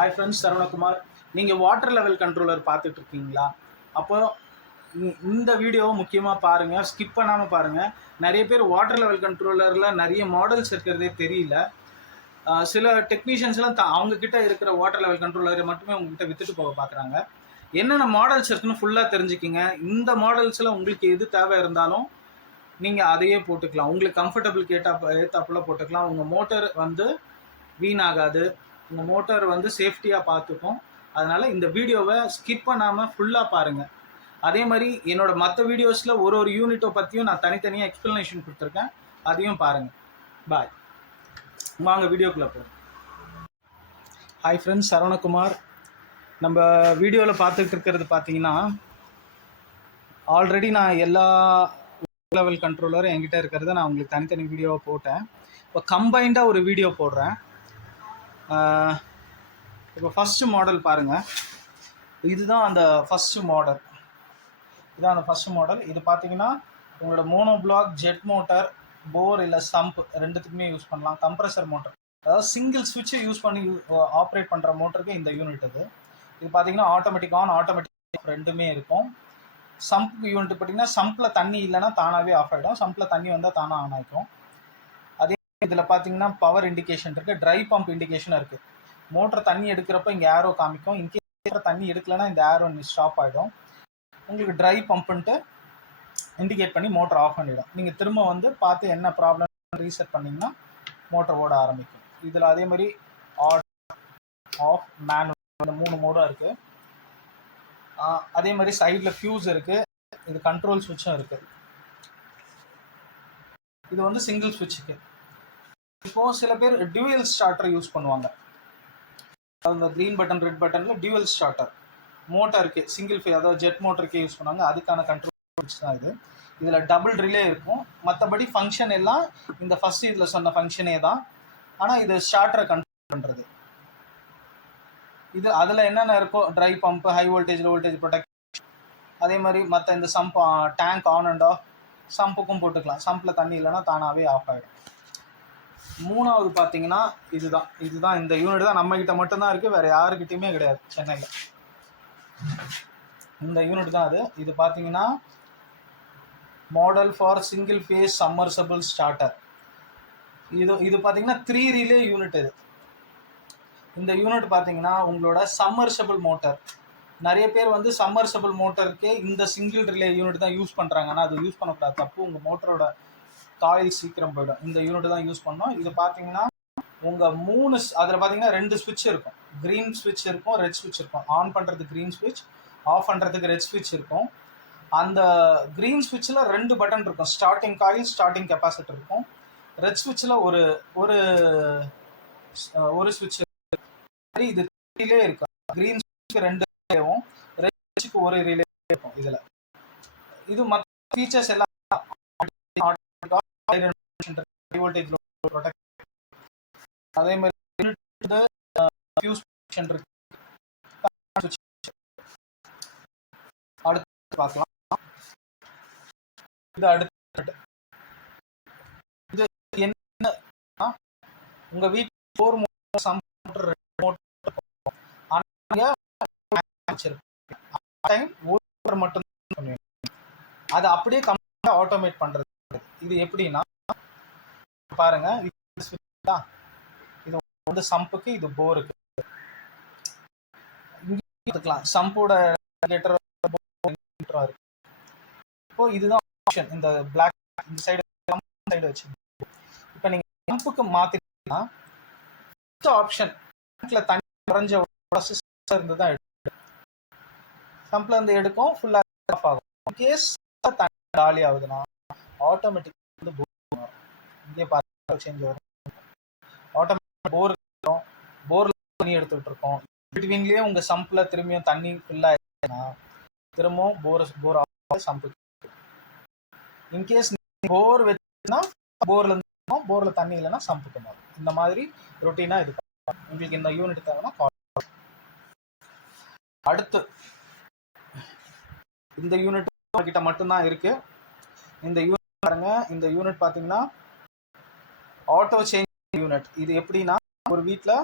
Hi friends, Saravanakumar. நீங்கள் water level controller பார்த்துட்டு இருக்கீங்களா? அப்போ இந்த வீடியோவை முக்கியமாக பாருங்கள், ஸ்கிப் பண்ணாமல் பாருங்கள். நிறைய பேர் வாட்டர் லெவல் கண்ட்ரோலரில் நிறைய மாடல்ஸ் இருக்கிறதே தெரியல. சில டெக்னீஷியன்ஸ்லாம் அவங்கக்கிட்ட இருக்கிற வாட்டர் லெவல் கண்ட்ரோலரை மட்டுமே உங்ககிட்ட விற்றுட்டு போக பார்க்குறாங்க. என்னென்ன மாடல்ஸ் இருக்குன்னு ஃபுல்லாக தெரிஞ்சுக்கிங்க. இந்த மாடல்ஸில் உங்களுக்கு எது தேவை இருந்தாலும் நீங்கள் அதையே போட்டுக்கலாம். உங்களுக்கு கம்ஃபர்டபுள் ஏற்றாப்புல போட்டுக்கலாம். உங்கள் மோட்டர் வந்து வீணாகாது, உங்கள் மோட்டார் வந்து சேஃப்டியாக பார்த்துக்கும். அதனால் இந்த வீடியோவை ஸ்கிப் பண்ணாமல் ஃபுல்லாக பாருங்கள். அதே மாதிரி என்னோட மற்ற வீடியோஸில் ஒரு யூனிட்டை பற்றியும் நான் தனித்தனியாக எக்ஸ்ப்ளனேஷன் கொடுத்துருக்கேன், அதையும் பாருங்கள். பாய். வாங்க வீடியோக்குள்ளே போகிறோம். Hi friends, Saravanakumar. நம்ம வீடியோவில் பார்த்துட்டு இருக்கிறது பார்த்தீங்கன்னா, ஆல்ரெடி நான் எல்லா லெவல் கண்ட்ரோலரும் என்கிட்ட இருக்கிறத நான் உங்களுக்கு தனித்தனி வீடியோவை போட்டேன். இப்போ கம்பைண்டாக ஒரு வீடியோ போடுறேன். இப்போ ஃபஸ்ட்டு மாடல் பாருங்கள். இதுதான் அந்த ஃபஸ்ட்டு மாடல். இதுதான் அந்த ஃபஸ்ட்டு மாடல். இது பார்த்தீங்கன்னா உங்களோட மோனோ பிளாக், ஜெட் மோட்டார், போர் இல்லை சம்ப் ரெண்டுத்துக்குமே யூஸ் பண்ணலாம். கம்ப்ரஸர் மோட்டர், அதாவது சிங்கிள் ஸ்விட்சை யூஸ் பண்ணி ஆப்ரேட் பண்ணுற மோட்டருக்கு இந்த யூனிட் இது பார்த்தீங்கன்னா ஆட்டோமேட்டிக் ஆன், ஆட்டோமேட்டிக் ரெண்டுமே இருக்கும். சம்ப் யூனிட் பார்த்தீங்கன்னா சம்பில் தண்ணி இல்லைன்னா தானாகவே ஆஃப் ஆகிடும், சம்பில் தண்ணி வந்தால் தானாக ஆன் ஆகிக்கும். அதே இதில் பார்த்தீங்கன்னா பவர் இண்டிகேஷன் இருக்குது, ட்ரை பம்ப் இண்டிகேஷன் இருக்குது. மோட்டர் தண்ணி எடுக்கிறப்ப இங்கே ஏரோ காமிக்கும். இன்கேஸ் தண்ணி எடுக்கலைன்னா இந்த ஏரோ ஸ்டாப் ஆகிடும். உங்களுக்கு ட்ரை பம்புன்ட்டு இண்டிகேட் பண்ணி மோட்டர் ஆஃப் பண்ணிவிடும். நீங்கள் திரும்ப வந்து பார்த்து என்ன ப்ராப்ளம் ரீசெட் பண்ணிங்கன்னா மோட்டர் ஓட ஆரம்பிக்கும். இதில் அதே மாதிரி ஆன், ஆஃப், மேனுவல் இந்த 3 மோடாக இருக்குது. அதே மாதிரி சைடில் ஃபியூஸ் இருக்குது. இது கண்ட்ரோல் ஸ்விட்சும் இருக்குது. இது வந்து சிங்கிள் ஸ்விட்சுக்கு. இப்போது சில பேர் டியூவல் ஸ்டார்டர் யூஸ் பண்ணுவாங்க. அந்த க்ரீன் பட்டன் ரெட் பட்டனில் டியூவல் ஸ்டார்டர் மோட்டருக்கு சிங்கிள் ஃபேஸ், அதாவது ஜெட் மோட்டருக்கே யூஸ் பண்ணுவாங்க. அதுக்கான கண்ட்ரோல் ஸ்விட்ச் தான் இது. இதில் டபுள் ரிலே இருக்கும். மற்றபடி ஃபங்க்ஷன் எல்லாம் இந்த ஃபஸ்ட் இதில் சொன்ன ஃபங்க்ஷனே தான். ஆனால் இது ஸ்டார்டரை கண்ட்ரோல் பண்ணுறது. இது அதில் என்னென்ன இருக்கோ, dry pump, high voltage, low voltage protection, அதே மாதிரி மற்ற இந்த sump tank on and off, சம்புக்கும் போட்டுக்கலாம். சம்பில் தண்ணி இல்லைன்னா தானாகவே ஆஃப் ஆகிடும். மூணாவது பார்த்தீங்கன்னா இதுதான் இந்த யூனிட் தான் நம்மகிட்ட மட்டும்தான் இருக்குது, வேறு யாருக்கிட்டையுமே கிடையாது சென்னையில். இந்த யூனிட் தான் அது. இது பார்த்தீங்கன்னா model for single phase submersible starter. இது பார்த்தீங்கன்னா 3 ரிலே யூனிட். இந்த யூனிட் பார்த்தீங்கன்னா உங்களோட சம்மர்சபிள் மோட்டர். நிறைய பேர் வந்து சம்மர்சபிள் மோட்டருக்கே இந்த சிங்கிள் ரிலே யூனிட் தான் யூஸ் பண்ணுறாங்க. ஆனால் அது யூஸ் பண்ணக்கூடாது, தப்பு. உங்கள் மோட்டரோட காயில் சீக்கிரம் போயிடும். இந்த யூனிட் தான் யூஸ் பண்ணோம். இது பார்த்தீங்கன்னா உங்கள் 3 அதில் பார்த்தீங்கன்னா 2 ஸ்விட்ச் இருக்கும். க்ரீன் ஸ்விட்ச் இருக்கும், ரெட் ஸ்விட்ச் இருக்கும். ஆன் பண்ணுறதுக்கு க்ரீன் ஸ்விட்ச், ஆஃப் பண்ணுறதுக்கு ரெட் ஸ்விட்ச் இருக்கும். அந்த க்ரீன் ஸ்விட்சில் 2 பட்டன் இருக்கும். ஸ்டார்டிங் காயில், ஸ்டார்டிங் கெப்பாசிட்டர் இருக்கும். ரெட் ஸ்விட்சில் ஒரு ஸ்விட்ச். இது ரிலே இருக்கும். க்ரீன் ஸ்விட்சுக்கு 2 ரிலேவும், ரெட் ஸ்விட்சுக்கு 1 ரிலே இருக்கும். இதில் இது மற்ற ஃபீச்சர்ஸ் எல்லாம் அதே மாதிரி அடுத்து பார்க்கலாம். இது அடுத்து இது என்ன, உங்க வீட்டு மட்டும் அது அப்படியே ஆட்டோமேட் பண்றது. இது எப்படின்னா பாருங்க, இது வந்து சம்புக்கு, இது போருக்கு. சம்போட இப்போ இதுதான் ஆப்ஷன். இந்த பிளாக் இந்த சைடு வச்சு இப்போ நீங்க சம்புக்கு மாத்திட்டீங்கன்னா ஆப்ஷன் தண்ணி குறைஞ்ச இருந்துதான் சம்ப்ல இருந்து எடுக்கும், ஃபுல்லா ஆஃப் ஆகும். கேஸ் தண்ணி காலி ஆகுதுன்னா ஆட்டோமேட்டிக் வந்து இங்கே பார்த்து சேஞ்ச் வரும். ஆட்டோமேட்டிக் போர்ல தண்ணி எடுத்துட்டு இருக்கோம். பிட்வீன்லயே உங்க சம்ப்ல திரும்பியும் தண்ணி ஃபுல்லா ஆயிடுச்சுன்னா திரும்பவும் போர் ஆஃப் சம்பு. இன்கேஸ் போர் வச்சுன்னா போர்ல தண்ணி இல்லைன்னா சம்புக்கு மாறும். இந்த மாதிரி ரொட்டீனா இது. உங்களுக்கு இந்த யூனிட் தேவைன்னா அடுத்து இந்த யூனிட் கிட்ட மட்டும்தான் இருக்கு. இந்த யூனிட் பாருங்க. இந்த யூனிட் பாத்தீங்கன்னா ஆட்டோ சேஞ்ச் யூனிட். இது எப்படின்னா ஒரு வீட்டில்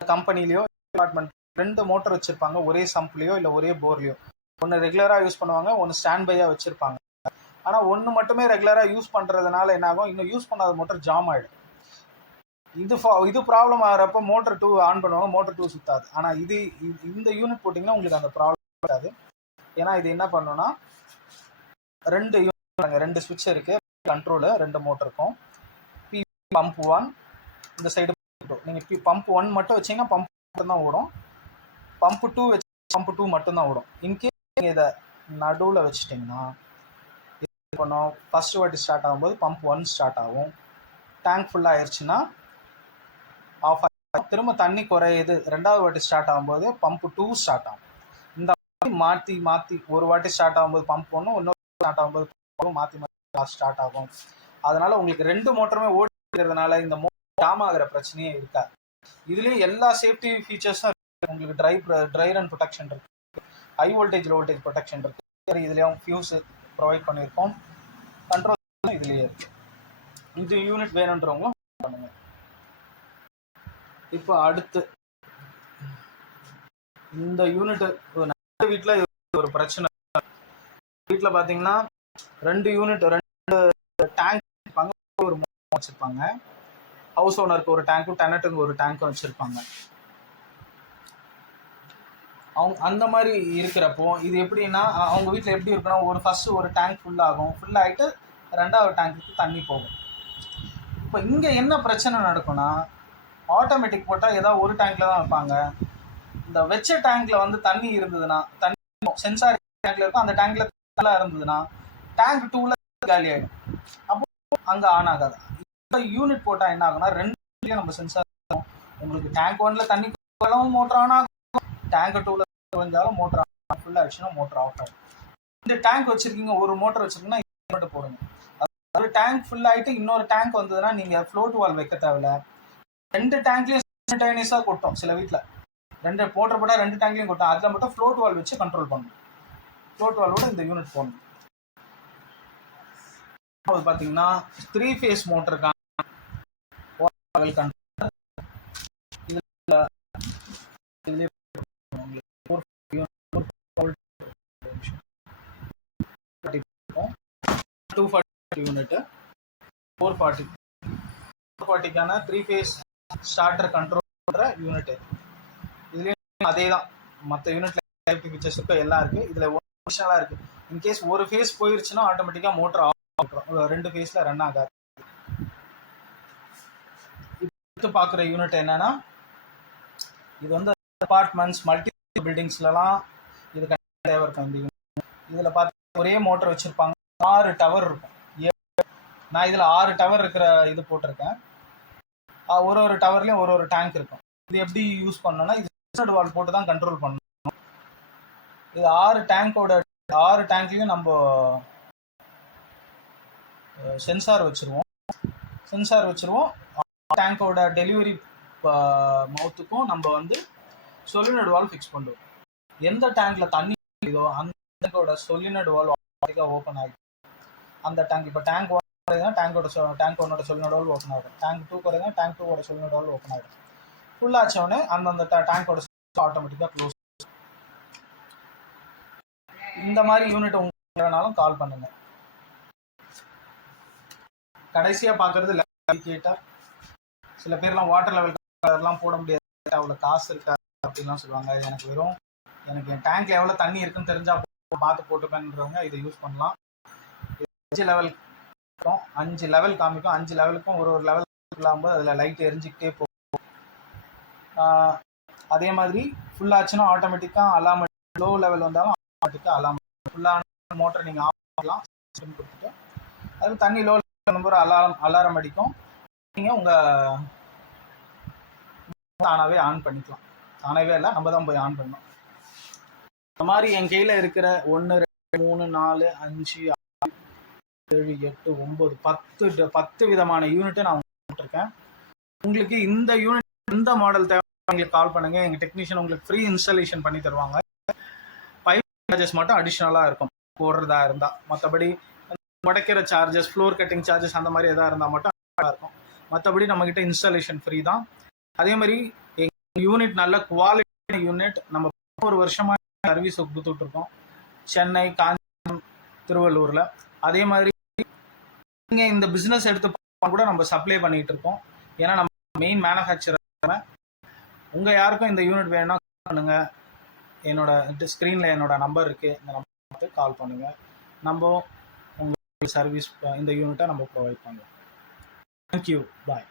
கம்பெனிலையோ டிபார்ட்மெண்ட் 2 மோட்டர் வச்சுருப்பாங்க, ஒரே சம்ப்லேயோ இல்லை ஒரே போர்லேயோ. ஒன்று ரெகுலராக யூஸ் பண்ணுவாங்க, ஒன்று ஸ்டாண்ட் பையாக வச்சுருப்பாங்க. ஆனால் ஒன்று மட்டுமே ரெகுலராக யூஸ் பண்ணுறதுனால என்ன ஆகும், இன்னும் யூஸ் பண்ணாத மோட்டர் ஜாம் ஆகிடும். இது ப்ராப்ளம் ஆகிறப்ப மோட்டர் 2 ஆன் பண்ணுவாங்க, மோட்டர் 2 சுத்தாது. ஆனால் இந்த யூனிட் போட்டிங்கன்னா உங்களுக்கு அந்த ப்ராப்ளம் இருக்காது. ஏன்னா இது என்ன பண்ணுன்னா 2 சுவிட்ச் இருக்குது, கண்ட்ரோலு 2 மோட்டருக்கும். பம்ப் 1 இந்த சைடு, நீங்கள் பம்ப் 1 மட்டும் வச்சிங்கன்னா பம்ப் மட்டும்தான் ஓடும். பம்ப் 2 வச்சு பம்ப் 2 மட்டும்தான் ஓடும். இன்கேஸ் நீங்கள் இதை நடுவில் வச்சுட்டிங்கன்னா இது பண்ணும், ஃபர்ஸ்ட் வாட்டி ஸ்டார்ட் ஆகும்போது பம்ப் 1 ஸ்டார்ட் ஆகும். டேங்க் ஃபுல்லாக ஆயிடுச்சுன்னா ஆஃப் ஆகும். திரும்ப தண்ணி குறையுது, 2வது வாட்டி ஸ்டார்ட் ஆகும்போது பம்ப் 2 ஸ்டார்ட் ஆகும். இந்த மாதிரி மாற்றி ஒரு வாட்டி ஸ்டார்ட் ஆகும்போது பம்ப் 1, இன்னொரு ஸ்டார்ட் ஆகும்போது மாற்றி ஸ்டார்ட் ஆகும். அதனால உங்களுக்கு 2 மோட்டருமே ஓடிக்கிறதுனால இந்த மோட்டர் ஜாம் ஆகிற பிரச்சனையே இருக்காது. இதுலேயும் எல்லா சேஃப்டி ஃபீச்சர்ஸும் உங்களுக்கு ட்ரை ரன் ப்ரொடெக்ஷன் இருக்கு, high voltage low voltage protection இருக்கு. இதுலேயும் ஃபியூஸ் ப்ரொவைட் பண்ணியிருக்கோம், கண்ட்ரோல் இதுலேயே இருக்கு. இந்த யூனிட் வேணுன்றவங்க பண்ணுங்க. இப்போ அடுத்து இந்த யூனிட் வீட்டில் ஒரு பிரச்சனை. வீட்டில் பார்த்தீங்கன்னா 2 யூனிட் 2 டேங்க் ஒரு வச்சுருப்பாங்க. ஹவுஸ் ஓனருக்கு ஒரு டேங்க்கும் டெனட்டுக்கு ஒரு டேங்க்கும் வச்சுருப்பாங்க. அவங்க அந்த மாதிரி இருக்கிறப்போ இது எப்படின்னா, அவங்க வீட்டில் எப்படி இருக்குன்னா, ஃபஸ்ட்டு ஒரு டேங்க் ஃபுல்லாகும், ஃபுல்லாகிட்டு 2வது டேங்க்குக்கு தண்ணி போகும். இப்போ இங்கே என்ன பிரச்சனை நடக்கும்னா, ஆட்டோமேட்டிக் போட்டால் ஏதாவது ஒரு டேங்க்கில் தான் வைப்பாங்க. இந்த வச்ச டேங்க்கில் வந்து தண்ணி இருந்ததுன்னா, தண்ணி சென்சார் டேங்க்கில் இருக்கும், அந்த டேங்க்கில் தண்ணி இருந்ததுன்னா டேங்க் 2ல காலி ஆகிடும். அப்போ அங்கே ஆன் ஆகாது. இப்போ யூனிட் போட்டால் என்ன ஆகுனா, 2 நம்ம சென்சார், உங்களுக்கு டேங்க் 1ல் தண்ணி மோட்டர் ஆன் ஆகும், டேங்க் 2ல கொஞ்சாலும் மோட்டர் ஆன், ஃபுல்லாக ஆச்சுன்னா மோட்டர் ஆஃப் ஆகிடும். இந்த டேங்க் வச்சுருக்கீங்க, ஒரு மோட்டர் வச்சுருக்கீங்கன்னா மட்டும் போடுங்க. ஒரு டேங்க் ஃபுல் ஆகிட்டு இன்னொரு டேங்க் வந்ததுன்னா நீங்கள் ஃப்ளோட் வால் வைக்க தேவையில்ல. 2 டேங்க்லேயும் சைமல்டேனியஸாக கொட்டும். சில வீட்டில் 2 மோட்டர் போட்டால் 2 டேங்க்லேயும் கொட்டும். அதில் மட்டும் ஃப்ளோட் வால் வச்சு கண்ட்ரோல் பண்ணணும். ஃப்ளோட் வாலோட இந்த யூனிட் போடணும். பார்த்தீங்கன்னா 3 ஃபேஸ் மோட்டருக்கான கண்ட்ரோல் யூனிட் 440க்கான 3 ஃபேஸ் ஸ்டார்டர் கண்ட்ரோல் பண்ணுற யூனிட். இதுலேயும் அதே தான், மற்ற யூனிட்ல சேஃப்டி ஃபீச்சர்ஸ் இருக்கும், எல்லாம் இருக்குது. இதில் ஆப்ஷனலாக இருக்குது. இன்கேஸ் ஒரு ஃபேஸ் போயிடுச்சுன்னா ஆட்டோமேட்டிக்காக மோட்டர் ஆஃப் ஆகும், 2 ஃபேஸில் ரன் ஆகாது. இப்போ பார்க்குற யூனிட் என்னன்னா, இது வந்து அபார்ட்மெண்ட்ஸ் மல்டி பில்டிங்ஸ்லாம் இது தேவை இருக்கும். இந்த யூனிட் இதில் பார்த்து ஒரே மோட்டர் வச்சுருப்பாங்க, 6 டவர் இருக்கும். நான் இதில் 6 டவர் இருக்கிற இது போட்டிருக்கேன். ஒரு டவர்லேயும் ஒரு டேங்க் இருக்கும். இது எப்படி யூஸ் பண்ணணும்னா, இது வால் போட்டு தான் கண்ட்ரோல் பண்ணணும். இது 6 டேங்க்லேயும் நம்ம சென்சார் வச்சுருவோம். டேங்கோட டெலிவரி மவுத்துக்கும் நம்ம வந்து சொலினாய்டு வால்வ் ஃபிக்ஸ் பண்ணுவோம். எந்த டேங்க்ல தண்ணி இதோ அந்த டேங்கோட சொலினாய்டு வால்வ் ஆட்டோமேட்டிக்காக ஓப்பன் ஆகிடும். அந்த டேங்க் இப்போ டேங்க் 1 டேங்கோட சொலினாய்டு வால்வ் ஓப்பன் ஆகிடும். டேங்க் 2 குறையுதுன்னா டேங்க் 2ஓட சொலினாய்டு வால்வ் ஓப்பன் ஆகிடும். ஃபுல்லாச்சோடனே அந்த டேங்கோட ஆட்டோமேட்டிக்காக க்ளோஸ். இந்த மாதிரி யூனிட் உங்களாலும் கால் பண்ணுங்க. கடைசியாக பார்க்குறது இண்டிகேட்டர். சில பேர்லாம் வாட்டர் லெவல் போட முடியாது, அவ்வளோ காசு இருக்கா அப்படின்லாம் சொல்லுவாங்க. எனக்கு என் டேங்க்ல எவ்வளோ தண்ணி இருக்குன்னு தெரிஞ்சா பார்த்து போட்டுப்பேன்றவங்க இதை யூஸ் பண்ணலாம். 5 லெவல் 5 லெவல் காமிக்கும். 5 லெவலுக்கும் ஒரு லெவல் இல்லாமல் அதில் லைட் எரிஞ்சிக்கிட்டே போகும். அதே மாதிரி ஃபுல்லாச்சுன்னா ஆட்டோமேட்டிக்காக அலாம், லோ லெவல் வந்தாலும் ஆட்டோமேட்டிக்காக அலாம். ஃபுல்லான மோட்டர் நீங்கள் ஆஃப் பண்ணலாம் கொடுத்துட்டு, அது தண்ணி லோ நம்பர் அலாரம் அடிக்கும். நீங்கள் உங்கள் தானாகவே ஆன் பண்ணிக்கலாம். தானாகவே இல்லை, நம்ம தான் போய் ஆன் பண்ணணும். இந்த மாதிரி என் கையில் இருக்கிற 1 2 3 4 5 6 7 8 9 10 விதமான யூனிட்டை நான் போட்டிருக்கேன். உங்களுக்கு இந்த யூனிட் இந்த மாடல் தேவை, எங்களுக்கு கால் பண்ணுங்கள். எங்கள் டெக்னீஷியன் உங்களுக்கு ஃப்ரீ இன்ஸ்டாலேஷன் பண்ணி தருவாங்க. பைப் சார்ஜஸ் மட்டும் அடிஷ்னலாக இருக்கும் போடுறதா இருந்தால். மற்றபடி முடைக்கிற சார்ஜஸ், ஃப்ளோர் கட்டிங் சார்ஜஸ் அந்த மாதிரி எதாக இருந்தால் மட்டும் இருக்கும். மற்றபடி நம்மக்கிட்ட இன்ஸ்டாலேஷன் ஃப்ரீ தான். அதே மாதிரி எங்கள் யூனிட் நல்ல குவாலிட்டி யூனிட் நம்ம ஒரு வருஷமாக சர்வீஸ் கொடுத்துட்ருக்கோம் சென்னை, காஞ்சிபுரம், திருவள்ளூரில். அதே மாதிரி நீங்கள் இந்த பிஸ்னஸ் எடுத்து கூட நம்ம சப்ளை பண்ணிகிட்டு இருக்கோம். ஏன்னா நம்ம மெயின் மேனுஃபேக்சரர். உங்கள் யாருக்கும் இந்த யூனிட் வேணும்னா பண்ணுங்கள். என்னோட ஸ்க்ரீனில் என்னோட நம்பர் இருக்குது, இந்த நம்பருக்கு கால் பண்ணுங்கள். நம்ம உங்களுக்கு சர்வீஸ் இந்த யூனிட்டை நம்ம ப்ரொவைட் பண்ணுவோம். தேங்க்யூ, பாய்.